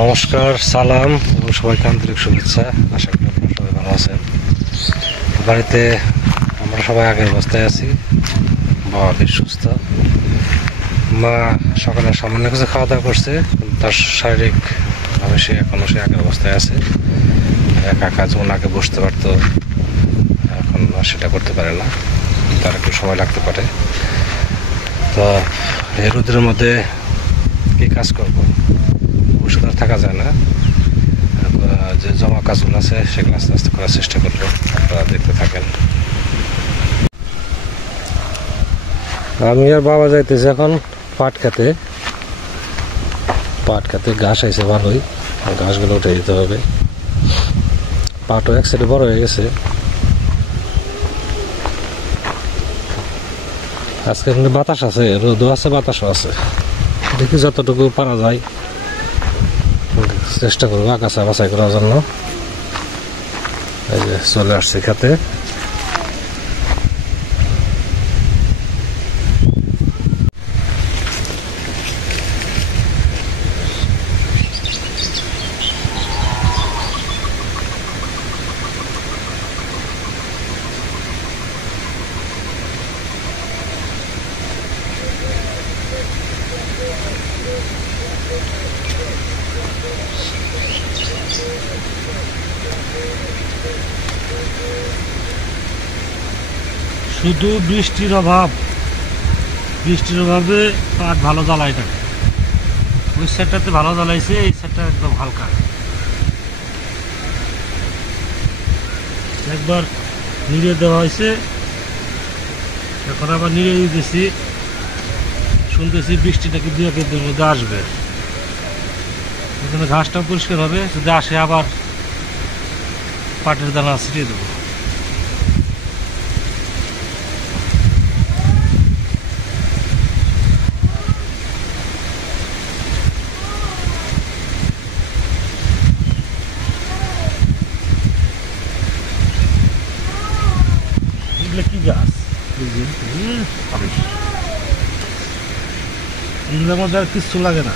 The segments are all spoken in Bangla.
নমস্কার, সালাম এবং সবাইকে আন্তরিক শুভেচ্ছা। আশা করি আপনারা সবাই ভালো আছেন। বাড়িতে আমরা সবাই আগের অবস্থায় আছি। বাবা বেশ সুস্থ। মা সকালে সামান্য কিছু খাওয়া দাওয়া করছে, তার শারীরিকভাবে সে এখনও আগের অবস্থায় আছে। একা কাজ ওনাকে বসতে পারতো, এখন সেটা করতে পারে না, তার একটু সময় লাগতে পারে। তো এই রোদের মধ্যে কি কাজ করবো, ওষুধ আর থাকা যায় না। যে জমা কাজগুলো আছে সেগুলো আস্তে আস্তে করার চেষ্টা করবো, আপনারা দেখতে থাকেন। আমি আর বাবা যাইতেছি এখন পাট খেতে ঘাস আইছে ভালোই, ঘাসগুলো উঠে দিতে হবে। পাটও এক সাইডে বড় হয়ে গেছে। আজকে এখানে বাতাস আছে, রোদও আছে, বাতাসও আছে। দেখি যতটুকু পারা যায় চেষ্টা করবো আগাছা বাছাই করার জন্য। এই যে চলে আসছে খেতে। শুধু বৃষ্টির অভাবে পাট ভালো জ্বালায় না। ওই সেটটাতে ভালো জ্বালাইছে, এই সেটটা একদম হালকা। একবার নিড়ে দেওয়া হয়েছে, এখন আবার নিড়ে দিতেছি। শুনতেছি বৃষ্টি নাকি 2 দিনের মধ্যে আসবে, এখানে ঘাসটাও পরিষ্কার হবে। যদি আসে আবার পাটের দানা ছিটিয়ে দেবো। কি গাছ এগুলোর মধ্যে আর কিচ্ছু লাগে না,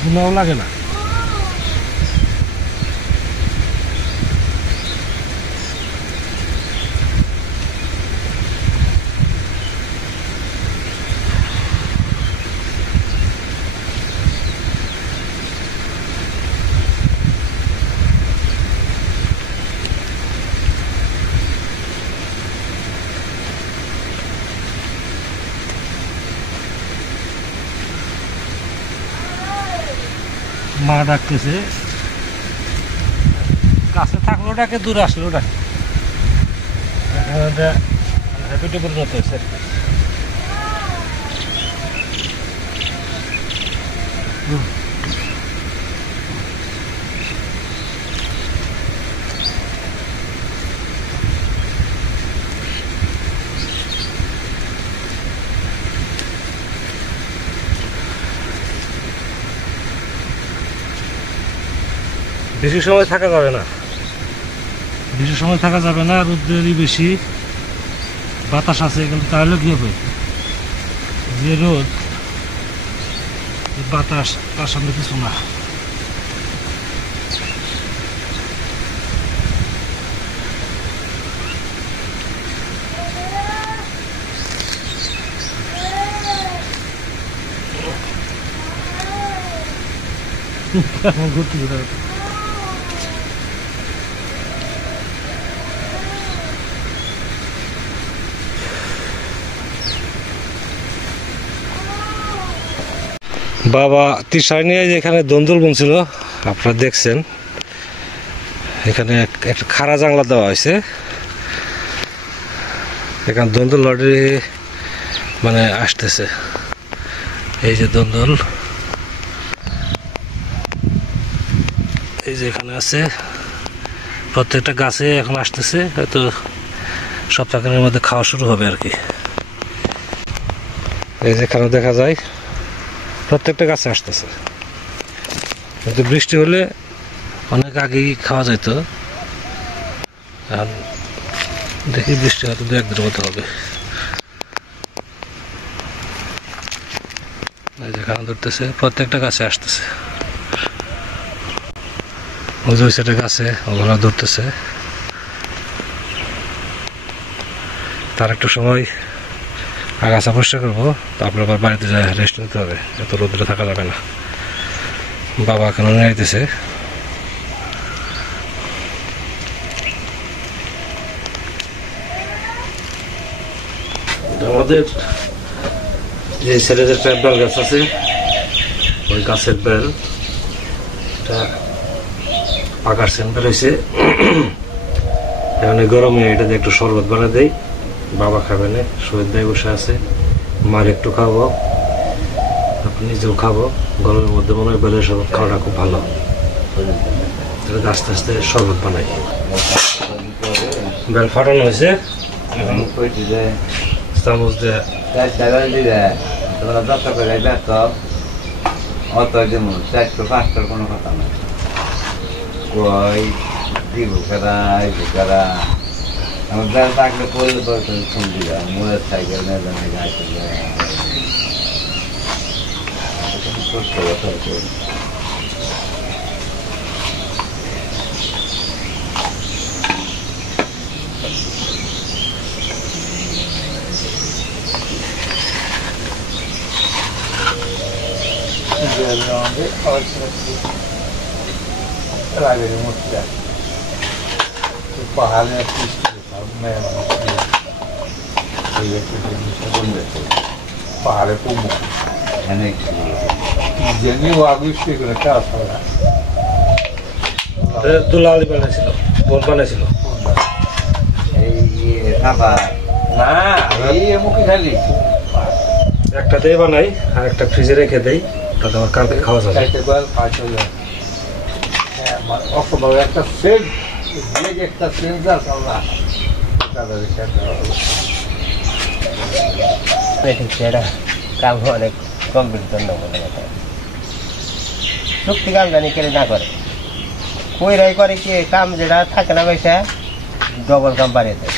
ধুলাও লাগে না। মা ডাকতেছে, কাছে থাকলো ডাকে, দূরে আসলো ডাকে। হ্যাপিটে পরিণত হয়েছে। বেশি সময় থাকা যাবে না, রোদ্রেরই বেশি, বাতাস আছে, কিন্তু তাহলে কি হবে, যে রোদ বাতাস তার সামনে কিছু না। কেমন ঘুরতে বাবা তিসার নিয়ে এখানে দন্দুল বুনছিল, আপনারা দেখছেন। এখানে একটা খাড়া জানলা দেওয়া হয়েছে, এখানে দন্দুল লড়ি মানে আসতেছে। এই যে দন্দুল, এই যে এখানে আছে, প্রত্যেকটা গাছে এখন আসতেছে। হয়তো সপ্তাহখানের মধ্যে খাওয়া শুরু হবে আর কি। এই যে এখানে দেখা যায় প্রত্যেকটা গাছে আসতেছে। কিন্তু বৃষ্টি হলে অনেক আগেই খাওয়া যেত। আর দেখি বৃষ্টি হয়তো 2-1 দিনের মতো হবে। এই যে এখানে ধরতেছে, প্রত্যেকটা গাছে আসতেছে। ওই সাইডে গাছে ওগুলো ধরতেছে। তার একটু সময় আগাছা পরিষ্কার করবো, তারপরে আবার বাড়িতে যায় রেস্ট নিতে হবে, এত রোদ্রে থাকা যাবে না। বাবা কেন নিতেছে। আমাদের যে ছেলে যে বেল গাছ আছে, ওই গাছের বেল পাকার সেন্টার হয়েছে। এখন গরমে এটা দিয়ে একটু শরবত বানা দেই, বাবা খাবে না, শহীদ ভাই বসে আছে, মার একটু খাবো, তারপর নিজেও খাবো। গরমের মধ্যে মনে হয় বেলের শরবত খাওয়াটা খুব ভালো। আস্তে আস্তে শরবত বানাই। বেল ফাটানো হয়েছে, চামচ দিয়ে অত যেমন 400-500 কোনো কথা নাই। কই দিব কারা কারা আমার বেল থাকলে করলে তো ফোন দিবা, মোড়ের সাইকেল নিয়ে জানে গাড়ি কষ্ট কথা। পাহাড়ে পাহাড়ে কমো দুলালি বানাইছিল, বোন বানাইছিল। না এই মুখে খালি একটা দিয়ে বানাই আর একটা ফ্রিজে রেখে দেই, তাতে আমার কালকে খাওয়া যাবে। অসম্ভব একটা সেন্ট, একটা সেন্সার কাম অনেক কমপ্লিট জন্য চুক্তি কাম জানি কেড়ে না করে, কইরাই করে কি কাম যেটা থাকে না পয়সা ডবল কাম বাড়িয়ে দেয়।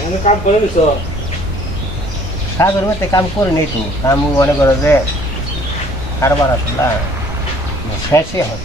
এমনি কাম করে দিছ সাগর মধ্যে কাম করে নেই তো, কাম মনে করো যে কারবার আছে না শেষই হয়।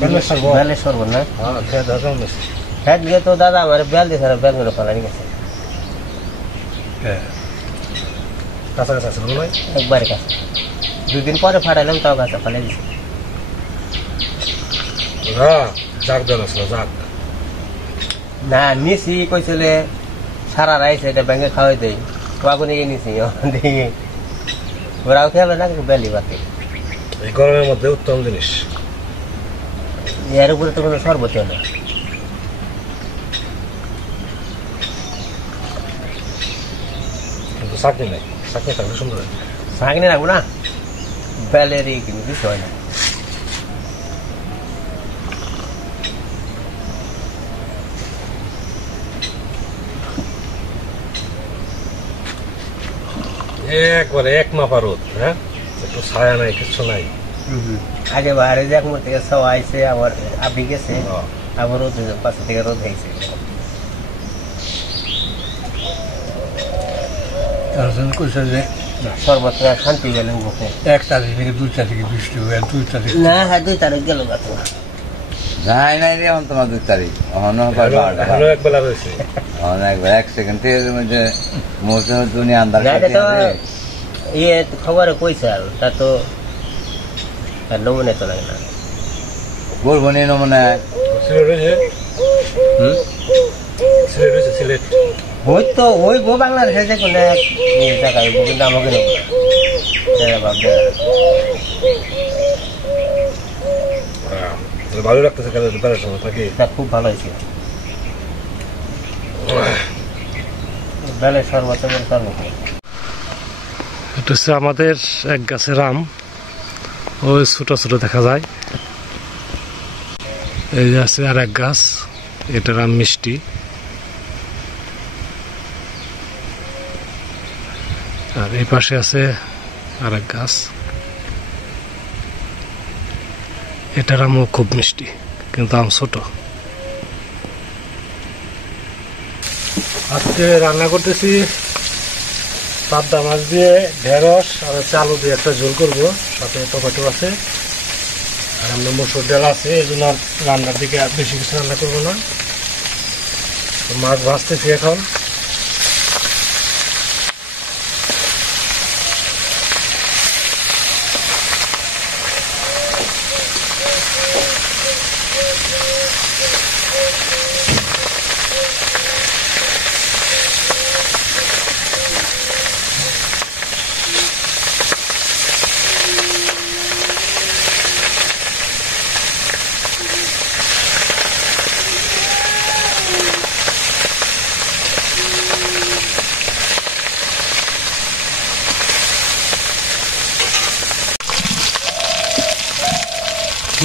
বেলে সরব না হ্যাঁ দিয়ে তো দাদা আমার বেল দিয়ে বেল মেরে ফেলানি গেছে কাছাকাছি আছে একবারে কাছে। 2 দিন পরে ফাটাইলাম, তাও গাছে ফেলে দিছে। জাগ দেন আসলো জাগ না নিছি কইছিলে সারা রাইছে এটা ব্যাংকে খাওয়াই দেয়, বাবু নিয়ে নিছি দেখি ওরাও খেলে না কিন্তু বেলি বাকি। এই গরমের মধ্যে উত্তম জিনিস। এর উপরে তো কোনো শরবত না, কিন্তু চাকনি নাই, চাকনি থাকলে সুন্দর। শাকনি রাখবো না, বেলেরই কিন্তু কিছু হয় না। একবারে এক মাপা রোদ, হ্যাঁ একটু ছায়া নাই, কিছু নাই। আগে বাইরে যে একমর থেকে সব আইসে, আবার আবি গেছে, আবার রোদ পাশে থেকে রোদ হয়েছে। শরবত শান্তি গেলেন মুখে 1 তারিখ থেকে 2 তারিখে বৃষ্টি হবে, 2 তারিখ না। হ্যাঁ 2 তারিখ গেল গা তো নাই নাই রে, এখন তোমার 2 তারিখ একবেলা রয়েছে, একবার 1 সেকেন্ড থেকে যে মৌসুমের দুনিয়া আন্দাজ ইয়ে খবরে কইছে, আর তা তো নমুনে তো লাগে না, বলবো নি নমুনা। সিলেট ওই তো ওই গো বাংলাদেশে যে কোনো এক জায়গায় কিন্তু আমাকে ভালো লাগতেছে বেলার সময় থাকি, খুব ভালো হয়েছে। বেলের শরবত শরবত এটা হচ্ছে আমাদের এক গাছের আম, ওই ছোট ছোট দেখা যায়। এই যে আছে আর এক গাছ, এটার আম মিষ্টি। আর এই পাশে আছে আর এক গাছ, এটার আমও খুব মিষ্টি, কিন্তু আম ছোট। আজকে রান্না করতেছি পাবদা মাছ দিয়ে ঢেঁড়স আর আলু দিয়ে একটা ঝোল করবো, সাথে টমেটো আছে আর আমরা মসুর ডাল আছে, এই জন্য রান্নার দিকে আর বেশি কিছু রান্না করবো না। তো মাছ ভাজতেছি এখন।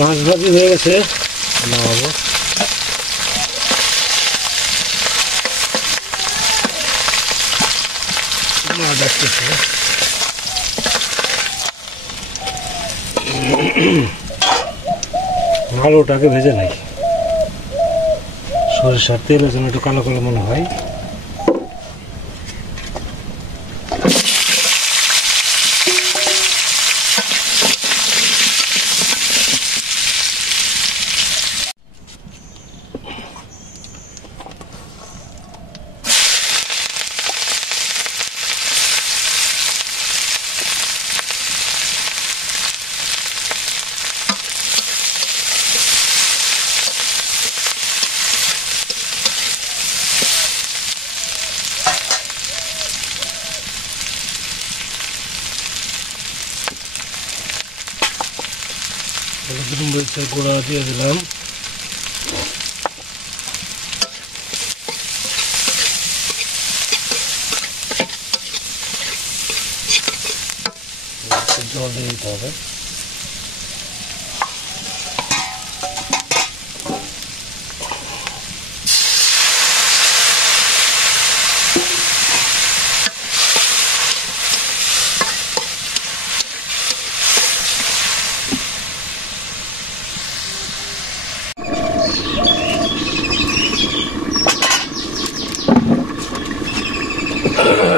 মাছ ভাজি হয়ে গেছে, নামাবো। মাছ আসতেছে, আলুটাকে ভেজে নাই, সরিষার তেল যেন একটু কালো কালো মনে হয়। মরিচের গুঁড়া দিয়ে দিলাম, জল দিয়ে দিতে হবে।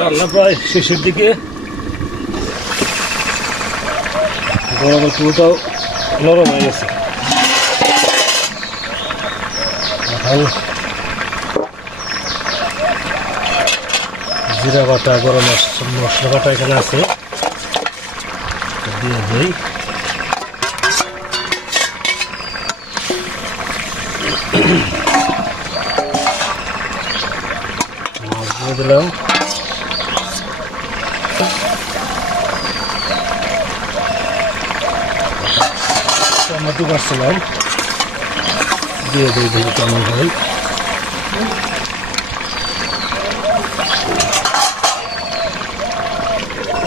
রান্না প্রায় শেষের দিকে, গরমের চুলটাও নরম হয়ে গেছে। জিরা বাটা, গরম মশলা বাটা এখানে আছে, দিয়ে দিই। মাছ দিয়ে দিলাম, টমেটো কাটছিলাম, দিয়ে দিই, দেখি কেমন হয়।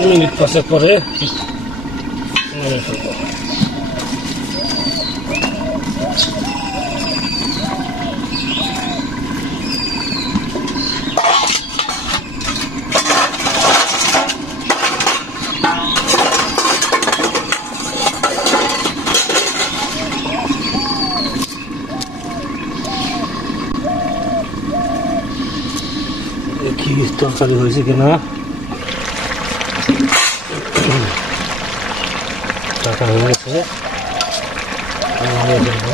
মিনিট 5 পরে নামিয়ে ফেলবো। দেখি তরকারি হয়েছে কিনা, টাকা হয়ে গেছে, নামিয়ে ফেলবো।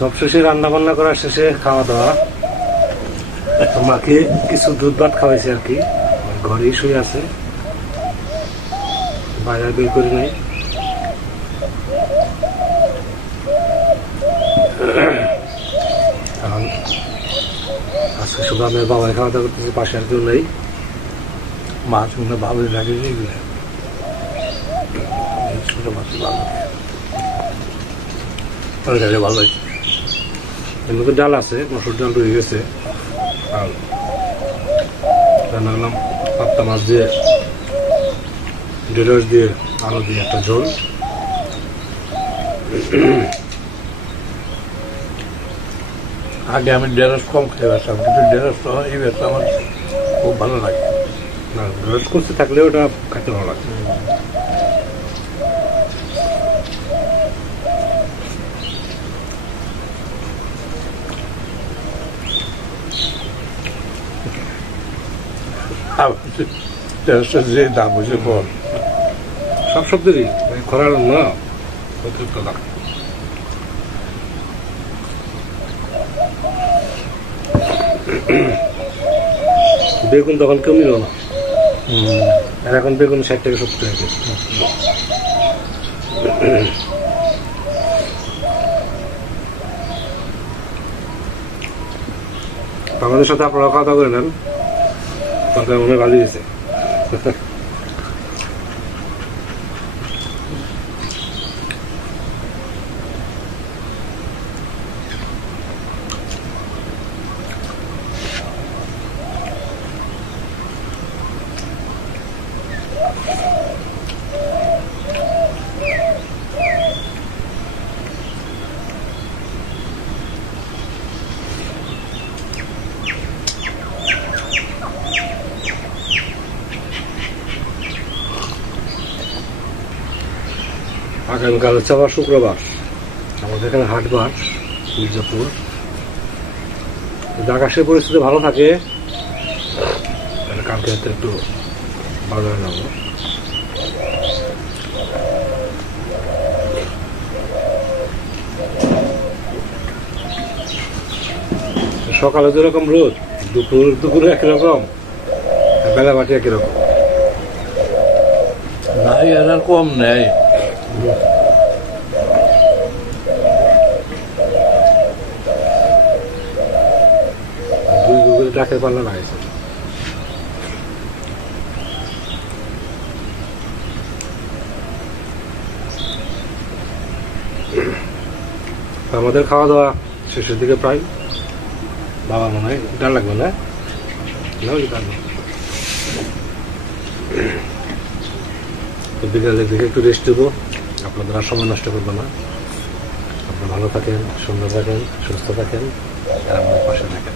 সব শেষে রান্না বান্না করার শেষে খাওয়া দাওয়া, মাকে কিছু দুধ ভাত খাওয়াইছে আর কি, ঘরেই শুয়ে আছে, বাইরে বের করি নাই। আজকে শুধু আমি বাবাই খাওয়া দাওয়া করতেছি, পাশে আর কেউ নেই। মাছ মনে ভালোই লাগে এগুলো, ছোট মাছ ভালো লাগে, ভালো লাগে। এর মধ্যে ডাল আছে, মসুর ডাল রয়ে গেছে, আর রান্না করলাম পাত্তা মাছ দিয়ে, ঢেঁড়স দিয়ে, আলু দিয়ে একটা ঝোল। আগে আমি ঢেঁড়স কম খেয়ে আসতাম, কিন্তু ঢেঁড়স এই ব্যবসা আমার খুব ভালো লাগে। না ঢেঁড়স করতে থাকলে ওটা খেতে ভালো লাগে। আর ঢেঁড়সের যে দাম হয়েছে বল, সব সবজিরই খরার না অতিরিক্ত দাম। বেগুন তখন কেউ নিল না, আর এখন বেগুন 60 থেকে 70 টাকা কেজি। আমাদের সাথে আপনারা খাওয়া দাওয়া করে নেন, তরকারি মনে ভালো দিয়েছে। আগামীকাল হচ্ছে আবার শুক্রবার, আমাদের এখানে হাটবার মির্জাপুর। যদি আকাশের পরিস্থিতি ভালো থাকে তাহলে কালকে হয়তো একটু বাজারে যাবো। সকালে যেরকম রোদ, দুপুরে একরকম, বেলা বাটি একই রকম। না এর কম নেই। ডাকের পাল্লা লাগাইছে। আমাদের খাওয়া দাওয়া শেষের দিকে প্রায়। বাবা মনে হয় ডাল লাগবে না, তো বিকালের দিকে একটু রেস্ট দেবো। আপনাদের আর সময় নষ্ট করবো না। আপনারা ভালো থাকেন, সুন্দর থাকেন, সুস্থ থাকেন, আর আমাদের পাশে থাকেন।